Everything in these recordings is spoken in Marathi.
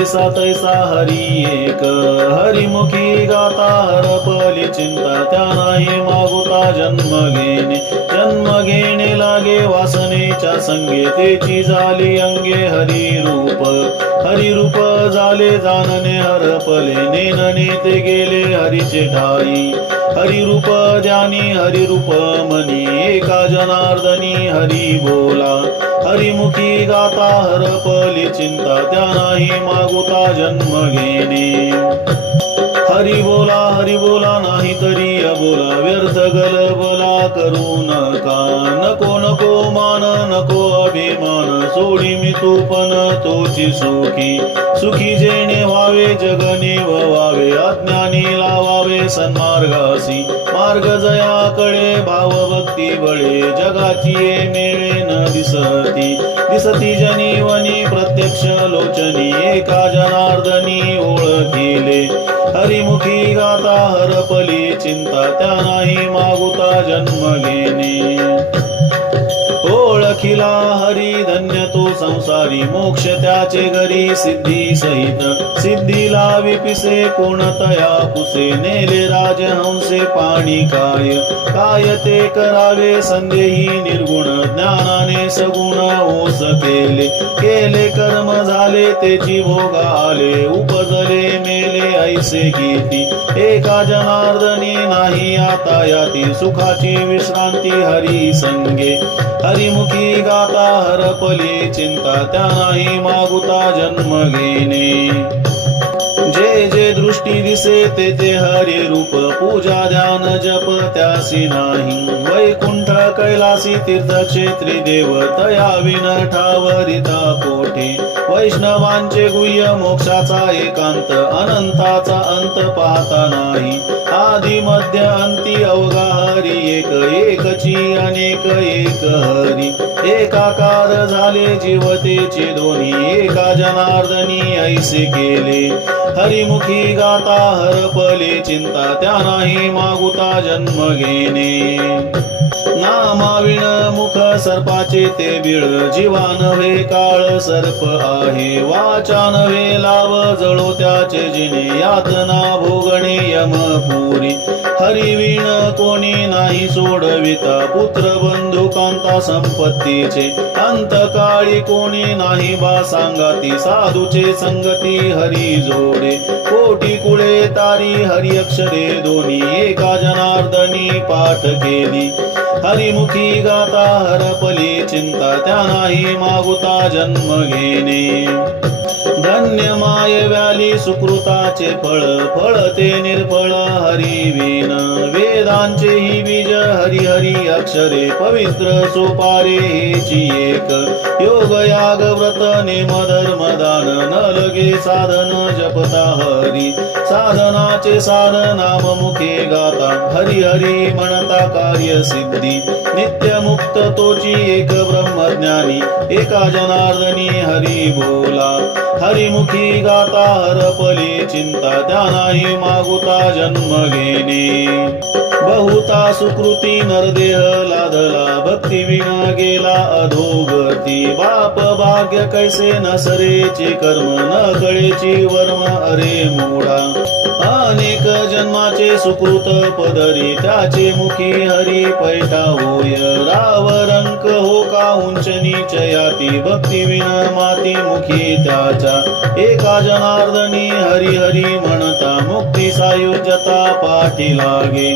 जैसा तैसा हरी एक, हरिमुखी गाता हरपली चिंता, त्या नाही मागुता जन्म घेणे लागे वासनेच्या संगे, तेची झाली अंगे हरिरूप झाले जाणने हरपले, नेनने ते गेले हरीचे ठाई, हरिरूप ज्ञानी हरिरूप मनी, एका जनार्दनी हरी बोला, हरिमुखी गाता हरपली चिंता, त्या नाही मागुता जन्म घेणे, हरी बोला नाही तरी अबोला, व्यर्थ गलबला करू नका, नको मान नको अभिमान, सोडी मी तूपन तोची सुखी जेणे व्हावे जगने व्हावे, अज्ञानी लावावे सन्मार्गासी, मार्ग जयाकडे भाव भक्ती बळे, जगाची मेळे न दिसती जनीवनी प्रत्यक्ष लोचनी, एका जनार्दनी ओळखिले, हरिमुखी गाता हरपली चिंता, त्या नाही मागुता जन्म घेणे, ओळखिला हरी धन्य तो संसारी, मोक्ष त्याचे घरी सिद्धी सहित, सिद्धीला विपिसे कोणतया पुसे, नेले राजहंसे पाणी काय ते करावे संदेही निर्गुण, ज्ञानाने सगुण ओस केले कर्म झाले तेची भोग आले, उपजले मेले ऐसे कीर्ती, एका जनार्दनी नाही आता याती, सुखाची विश्रांती हरी संगे, हरिमुखी गाता हरपली चिंता, त्या नाही मागुता जन्म घेणे, जे दृष्टी दिसे ते हरी रूप, पूजा ध्यान जप त्यासी नाही, वैकुंठ कैलासी तीर्थक्षेत्री देव, तया विन ठावरिता कोठे, वैष्णवांचे गुह्य मोक्षाचा एकांत, अनंताचा अंत पाहता नाही, आदि मध्य अंती अवघा हरी एकची अनेक एक हरी, एकाकार झाले जीवतेचे दोन्ही, एका जनार्दनी ऐसे केले, हरिमुखी गाता हरपले चिंता, त्या नाही मागुता जन्म घेणे, नामाविण मुख सर्पाचे ते बिळ, जीवा नव्हे काळ सर्प आहे, वाचा नव्हे लाव जळो त्याचे जिने, यातना भोगणे यमपुरी, हरिविण कोणी नाही सोडविता, पुत्र बंधू कांता संपत्तीचे, अंतकाळी कोणी नाही बा सांगाती, साधूचे संगती हरी जोडे, कोटी कुळे तारी हरी अक्षरे दोन्ही, एका जनार्दनी पाठ केली, हरिमुखी गाता हरपली चिंता, त्या नाही मागुता जन्म घेणे, धन्य माय व्याली सुकृताचे फळ ते निर्फळ हरिविन, वेदांचे ही बीज हरी अक्षरे, पवित्र सोपारे हेची एक, योग याग व्रत नेम धर्म दान, न लगे साधन जपता हरी, साधनाचे साधनाम मुखे गाता, हरी म्हणता कार्य सिद्धी, नित्य मुक्त तोची एक ब्रह्मज्ञानी, एका जनार्दनी हरी बोला, हरिमुखी गाता हरपली चिंता, त्या नाही मागुता जन्म घेणे, बहुता सुकृती नरदेह लादला, भक्ती विना गेला अधोगती, बाप भाग्य कैसे नसरेचे कर्म, न कळेची वर्म अरे मूढा, अनेक जन्माचे सुकृत पदरी, त्याचे मुखी हरी पैठा होय, राव रंक हो का उंच नीच याती, भक्ती विन माती मुखी त्याच्या, एका जनार्दनी हरी म्हणता, मुक्ती सायुज्यता पाठी लागे,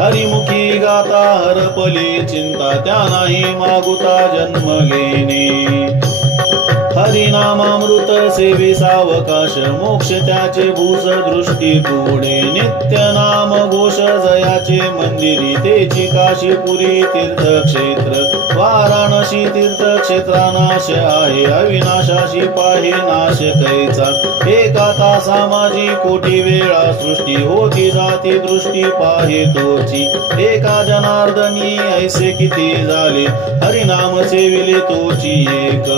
हरिमुखी गाता हरपली चिंता, त्या नाही मागुता जन्म घेणे, हरिनामामृत सेवे सावकाश, मोक्ष त्याचे भूस दृष्टी पुढे, नित्य नाम घोष जयाचे मंदिरी, तेची काशीपुरी तीर्थक्षेत्र, वाराणसी तीर्थक्षेत्रानाश आहे, अविनाशाशी पाहे नाश कैचा, एका तासा माझी कोटी वेळा सृष्टी, होती जाती दृष्टी पाहे तोची, एका जनार्दनी ऐसे किती झाले, हरिनाम सेविले तोची एक,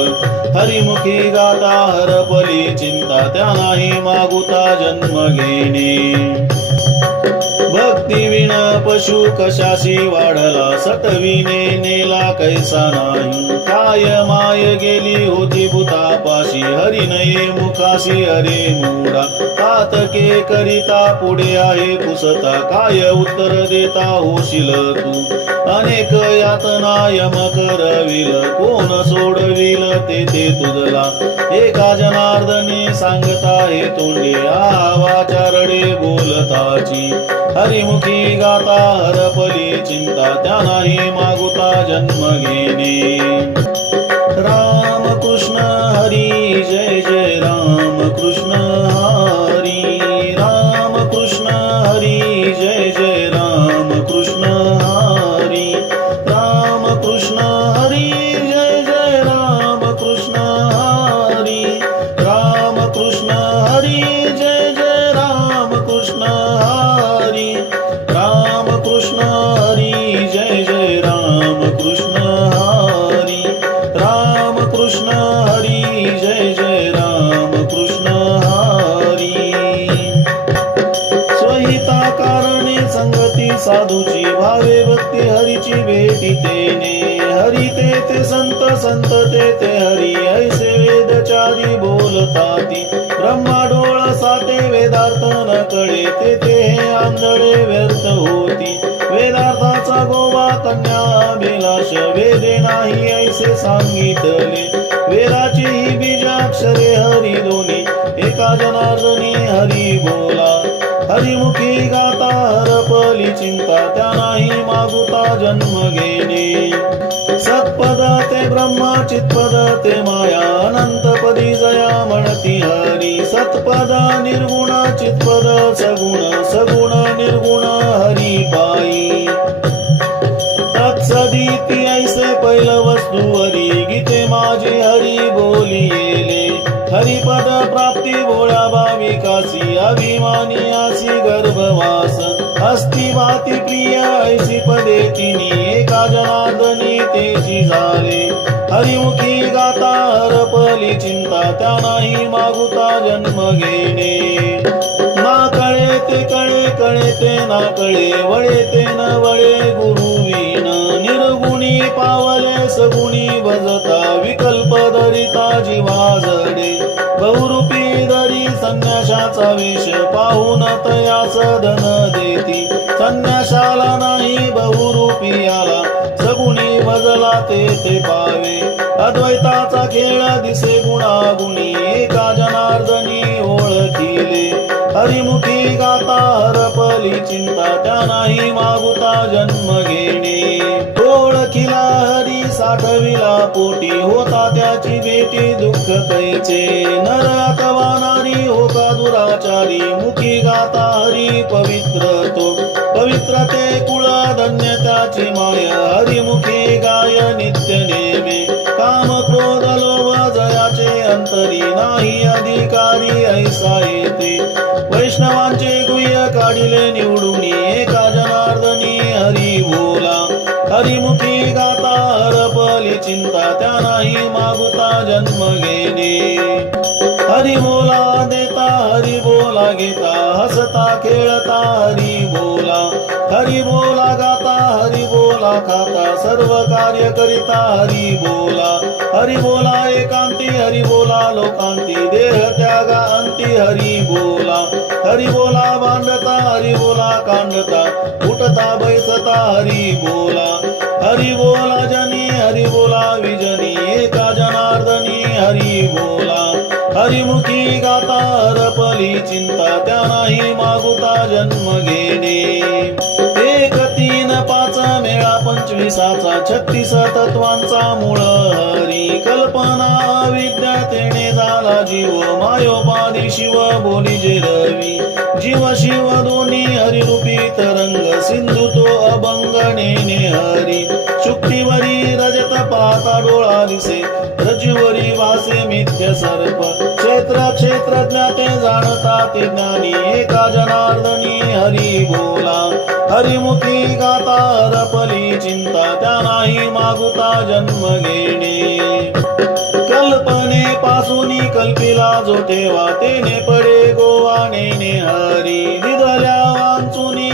हरिमुखी गाता हरपली चिंता, त्या नाही मागुता जन्म घेणे, भक्ती विण पशु कशाशी वाढला, सटविने नेला कैसा नाही. काय माय गेली होती भूतापाशी, हरिनये मुखाशी अरे मूढा. कातके करिता पुढे आहे पुसता, काय उत्तर देता होशील तू. अनेक यातना यम करविल, कोण सोडविल ते तुझला. एका जनार्दनी सांगता हे तोंडे, वाचारडे बोलताची. हरिमुखी गाता हरपली चिंता, त्या नाही मागुता जन्म घेणे. राम कृष्ण हरी जय जय राम कृष्ण हरी. राम कृष्ण हरी जय जय राम कृष्ण हरी. राम कृष्ण हरी जय जय राम कृष्ण हरी. राम कृष्ण हरी जय जय राम कृष्ण हरी. राम कृष्ण हरी जय जय राम कृष्ण हरी. राम कृष्ण हरी जय जय राम कृष्ण हरी. स्वहिता कारणे संगती साधूची, भावे भक्ती हरीची भेटी तेने. हरी ते संत संत ते हरी, ऐसे वेदचारी बोलताती. ब्रह्मा डोळ साते वेदार्थ न कळे, ते हे आंधळे व्यर्थ होती. वेदार्थाचा गोवा कन्या अभिलाष, वेदे नाही ऐसे सांगितले. वेदाची ही बीजाक्षरे हरी दोन्ही, एका जनार्दनी हरी बोला. हरिमुखी गाता हरपली चिंता, त्या नाही मागुता जन्म घेणे. सत्पद ते ब्रह्मा, चित्पद ते माया, अनंतपदी जया म्हणती हरी. सत्पद निर्गुण, चित्पद सगुण, सगुण निर्गुण हरी पायी. तत्सदिती ऐसे पैल वस्तू हरी, गीते माझे हरी बोलिले. हरिपद प्राप्ती भोळ्या भाविकासी, अभिमानी आसी गर्भवास. अस्ति भाती प्रिय ऐसी पदे तिनी, एका जनार्दनी तेची झाले. हरिमुखी गाता हरपली चिंता, त्या नाही मागुता जन्म घेणे. ना कळे ते कळे, कळे ते ना कळे, वळे ते न वळे गुरुविन. निर्गुणी पावले सगुणी भजता, विकल्प धरिता जीवा जडे. बहुरूपी धरी संन्याशाचा वेश, पाहून तयास धन देती. संन्याशाला नाही बहुरूपी आला, सगुणी भजला ते पावे. अद्वैताचा खेळ दिसे गुणागुणी, एका जनार्दनी ओळखिले. हरिमुखी गाता हरपली चिंता, त्या नाही मागुता जन्म घेणे. ओळखिला हरी साठविला पोटी, होता त्याची भेटी दुःख कैचे. नर अथवा नारी होता दुराचारी, मुखी गाता हरी पवित्र तो. पवित्र ते कुळ धन्य त्याची माय, हरिमुखी गाय नित्य नेमे. काम क्रोध लोभ जयाचे अंतरी, नाही अधिकारी ऐसा येते. वैष्णवांचे गुह्य काढिले निवडून, एका जनार्दनी हरी बोला. हरिमुखी गाता हरपली चिंता, त्या नाही मागुता जन्म घेणे. हरी बोला देता हरी बोला घेता, हसता खेळता हरी बोला. हरी बोला गाता हरी बोला खाता, सर्व कार्य करिता हरी बोला. हरी बोला एकांती हरी बोला लोकांती, देह त्यागा अंती हरी बोला. हरी बोला भांडता हरी बोला कांडता, उठता बैसता हरी बोला. हरी बोला जनी हरी बोला विजनी, एका जनार्दनी हरी बोला. हरिमुखी गाता हरपली चिंता, त्या नाही मागुता जन्म घेणे. एक 3 5 मेळा 25चा 36 तत्वांचा मूळ हरी. कल्पना अविद्या तेने झाला जीव, मायोपाधी शिव बोली जे रवी. जीव शिव दोन्ही हरिरूपी तरंग, सिंधू तो अभंग नेने हरी. शुक्तीवरी रजत पाहता डोळा दिसे, रज्जुवरी वासे मिथ्य सर्प. क्षेत्र क्षेत्रज्ञाते जाणता ते ज्ञानी, एका जनार्दनी हरी बोला. हरिमुखी गाता हरपली चिंता, त्या नाही मागुता जन्म घेणे. कल्पने पासूनी कल्पिला जो ठेवा, तेने पडे गोवा नेने हरी. निधल्या वांचुनी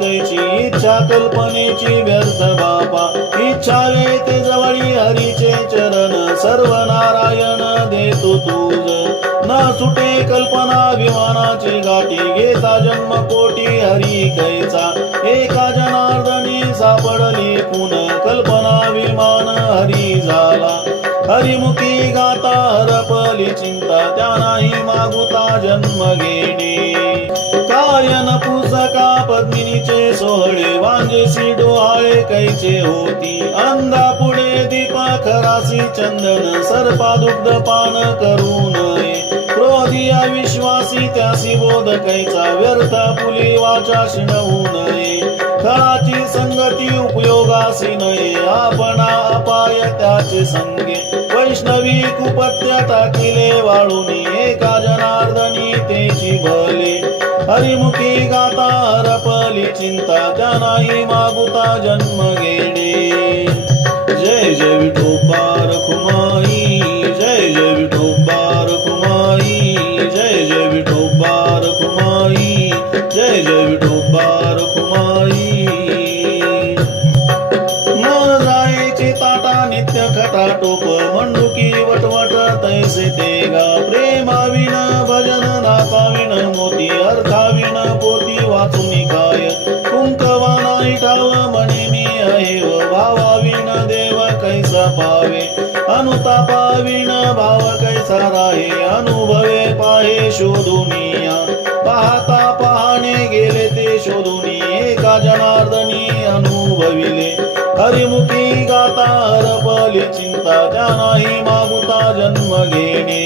कैची इच्छा कल्पनेची व्यर्थ बापा इच्छा ते जवळी हरीचे चरण सर्व नारायण देतो तुझ न सुटे कल्पना विमानाची गाठी घेता जन्म कोटी हरी कैचा एका जनार्दनी सापडली पुन कल्पना विमान हरी झाला हरिमुखी गाता हरपली चिंता त्या नाही मागुता जन्म घेणे कायन पुसका पद्मिनीचे सोहळे वांजेसी डोहाळे कैचे होती अंधा पुढे दीप खरासी चंदन सर्पा दुग्ध पान करू नये क्रोधी अविश्वासी त्यासी बोध कैचा व्यर्थ पुली वाचा शिणवू नये खळाची संगती उपयोगासी नये आपणा अपाय त्याचे संगे वैष्णवी कुपत्य टाकिले वाळूनी एका जनार्दनी तेची भले हरिमुखी गाता हरपली चिंता त्या नाही मागुता जन्म घेणे जय जय विठोबा रखुमाई जय जय विठोबा रखुमाई जय जय विठोबा रखुमाई जय जय विठोबा रखुमाई मन जायची ताटा नित्य खटाटोप मंडुकी वटवट तैसे तेगा प्रेमाविन भजन नाकाविन मोती अर्थाविन पोती वाचुनी काय कुंकवाना ठाव म्हणे मी अहेव भावाविन देव कैसा पावे अनुतापाविन भाव कैसा राहे अनुभवे पाहे शोधुनिया पाहता पाहणे गेले ते शोधुनी एका जनार्दनी अनुभविले हरिमुखी गाता हरपली चिंता त्या नाही मागुता जन्म घेणे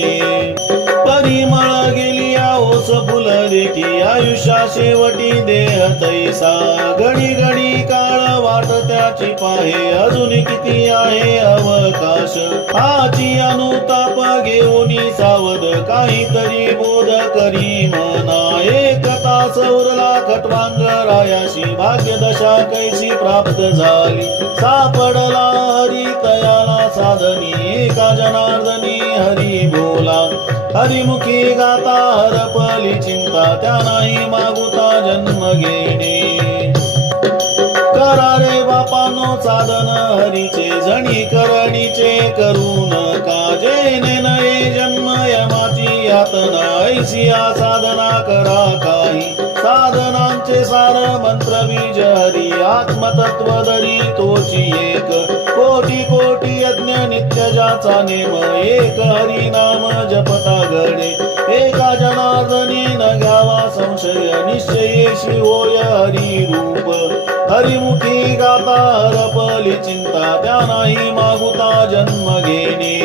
परिमळ गेली ओस फुल देखी आयुष्या शेवटी देह तैसा घडी घडी काळ वाट त्याची पाहे अजून किती आहे अवकाश आची अनुताप घेऊनी सावध काहीतरी बोध करी म्हणा एक तास उरला खटवांग रायाशी भाग्यदशा कैसी प्राप्त झाली सापडला हरी तयाला साधनी एका जनार्दनी हरी बोला हरिमुखी गाता हरपली चिंता त्या नाही मागुता जन्म घेणे करा रे बापानो साधन हरीचे जणी करणीचे करू नका जेने नये जन्म यमाची यातना ऐसिया साधना करा काही साधनांचे सार मंत्र बीज हरी आत्मतत्व दरी तोची एक कोटी कोटी यज्ञ नित्य ज्याचा नेम एक हरी नाम जपता घडे एका जनार्दनी न घ्यावा संशय निश्चयेशी होय हरी रूप हरिमुखी गाता हरपली चिंता त्या नाही मागुता जन्म घेणे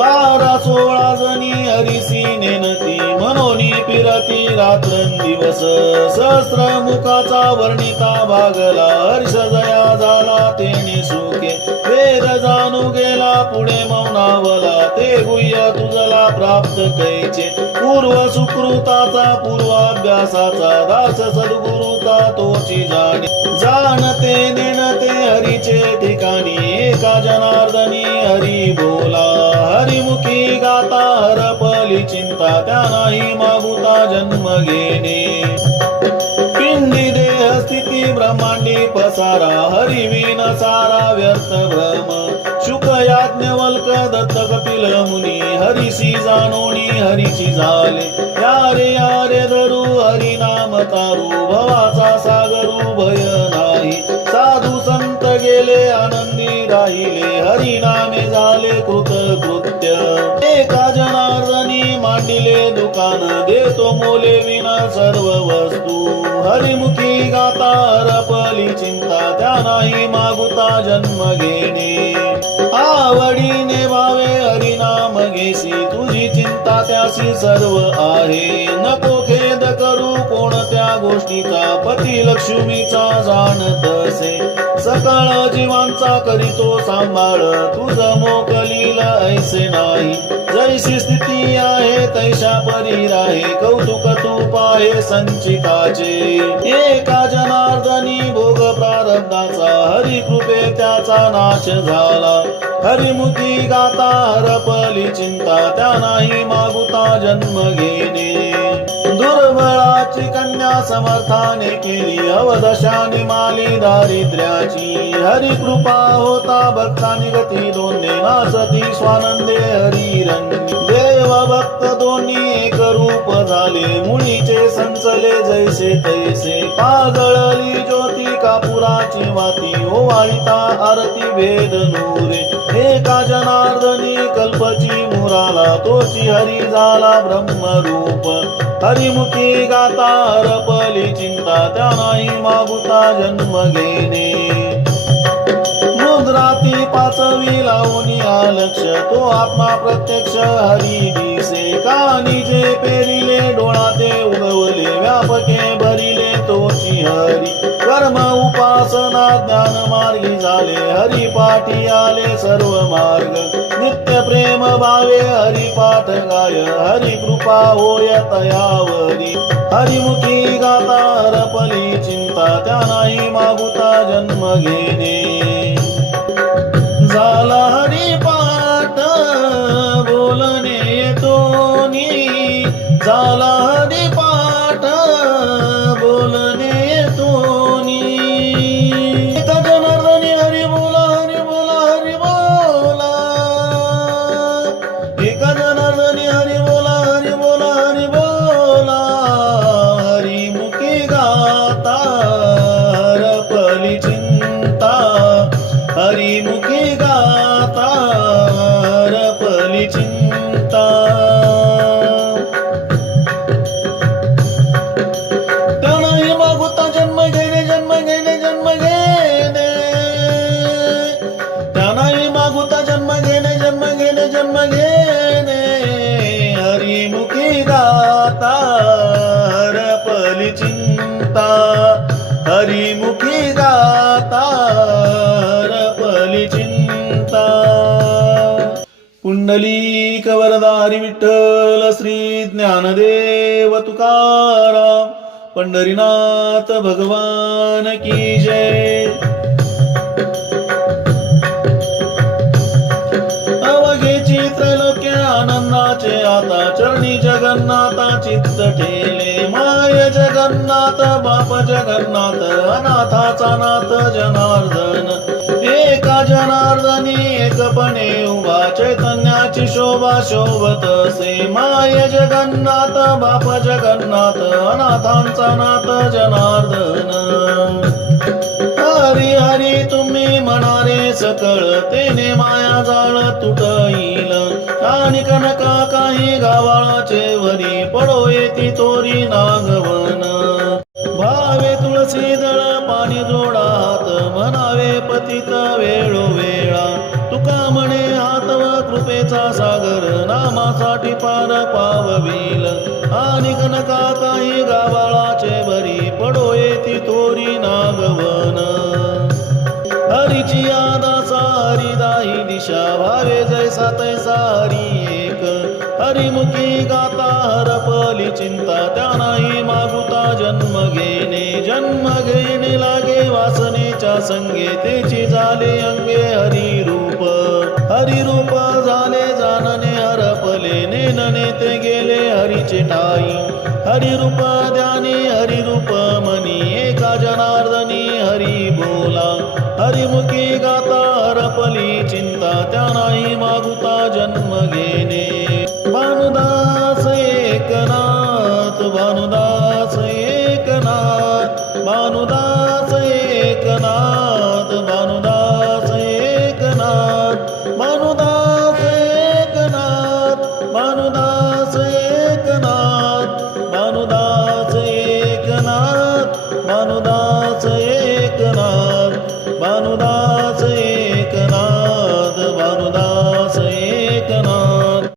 12-16 जणी हरिसी नेनती मनोनी फिरती रात्रंदिवस सहस्र मुखाचा वर्णिता भागला हर्ष जया झाला तेने सुखे वेद जाणू गेला पुढे मौनावला ते गुह्य तुझला प्राप्त कैचे पूर्व सुकृताचा पूर्वाभ्यासाचा दास सद्गुरुता तोची जाणे जाणते नेणते हरीचे ठिकाणी एका जनार्दनी हरी बोला हरिमुखी गाता हरपली चिंता त्या नाही मागुता जन्म घेणे पिंडी देह स्थिती ब्रह्मांडी पसारा हरिवीन सारा व्यर्थ भ्रम शुक याज्ञवल्क दत्त कपिल मुनी हरिसी जाणोनी हरीची झाले यारे धरू हरी नाम तारू भवाचा सागरू भय नाही साधू संत गेले आनंदी राहिले हरी नामे झाले कृतकृत्य एका जनार्दनी मांडिले दुकान देतो मोले विना सर्व वस्तू हरिमुखी गाता हरपली चिंता त्या नाही मागुता जन्म घेणे आवडीने भावे हरिनाम घेसी तुझी चिंता त्यासी सर्व आहे नको खेद करू कोणत्या गोष्टीचा पती लक्ष्मीचा जाणतसे सकळ जीवांचा करीतो सांभाळ तुझ मोकलील ऐसे नाही जैसी स्थिती आहे तैशा परी राहे कौतुक तू पाहे संचिताचे एका जनार्दनी भोग प्रारब्धाचा हरी कृपे त्याचा नाश झाला हरिमुखी गाता हरपली चिंता त्या नाही मागुता जन्म घेणे दुर्बळाची कन्या समर्थाने केली अवदशाने माली दारिद्र्याची हरी कृपा होता भक्तांनी गती दोन्ही नाचती स्वानंदे हरिरंगी देव भक्त दोन्ही एक रूप झाले मुळीचे संचले जैसे तैसे पागळली ज्योती कापुराची वाती ओवाळिता आरती भेद नूरे एका जनार्दनी कल्पची मुराला तोची हरी झाला ब्रह्मरूप हरिमुखी गाता हरपली चिंता त्या नाही मागुता जन्म घेणे मुद्राती पाचवी लावून या लक्ष तो आत्मा प्रत्यक्ष हरी दिसे कानी जे पेरिले डोळा ते उगवले व्यापके भरिले तोची हरी कर्म उपासना ज्ञान मार्गी झाले हरी पाठी आले सर्व मार्ग नित्य प्रेम भावे हरी पाठ गाय हरी कृपा होय तयावरी हरिमुखी गाता हरपली चिंता त्या नाही मागुता जन्म घेणे झाला हरी पाठ बोलणे येतोनी झाला हरी पाठ बोलणे येतोनी एका जनार्दनी हरी बोला हरी बोला हरी बोला एका जनार्दनी हरी बोला हरी बोला हरी बोला हरिमुखी गाता हरपली चिंता हरिमुखी गाता हरपली चिंता त्यानाही मागुता जन्म घेणे जन्म घेणे जन्म घेणे त्यानाही मागुता जन्म घेणे जन्म घेणे जन्म घेणे हरिमुखी गाता हरपली चिंता हरिमुखी गाता हरपली चिंता पुंडलीक वरदा हरी विठ्ठल श्री ज्ञानदेव तुकाराम पंढरीनाथ भगवान की जय अवघेची त्रैलोक्य आनंदाचे आता चरणी जगन्नाथा चित्त ठेले माय जगन्नाथ बाप जगन्नाथ अनाथाचा नाथ जनार्दन एका जनार्दनी एकपणे उभा चैतन्याची शोभा शोभत असे माय जगन्नाथ बाप जगन्नाथ अनाथांचा नाथ जनार्दन हरी हरी तुम्ही म्हणारे सकळ तेने माया जाळ तुटईल आणि कनका काही गावाळाचे वरी पडो येती तोरी नागवन भावे तुळसी दळ पाणी जोडा हात म्हणावे पतित वेळोवेळा तुका म्हणे हात व कृपेचा सागर नामासाठी पार पावविल आणि कनका काही गावाळाचे वरी पडो येती तोरी नागवन हरीची आदासा हरिदाही दिशा भावे जैसा तैसा हरी एक हरिमुखी गाता हरपली चिंता त्या नाही मागुता जन्म घेणे लागे वासनेच्या संगे तेची झाले अंगे हरिरूप झाले जानने हरपले नेनने ते गेले हरीचे ठाई हरिरूप ध्यानी हरिरूप मनी एका जनार्दनी हरी बोला हरिमुखी गाता हरपली चिंता त्या नाही मागुता जन्म घेणे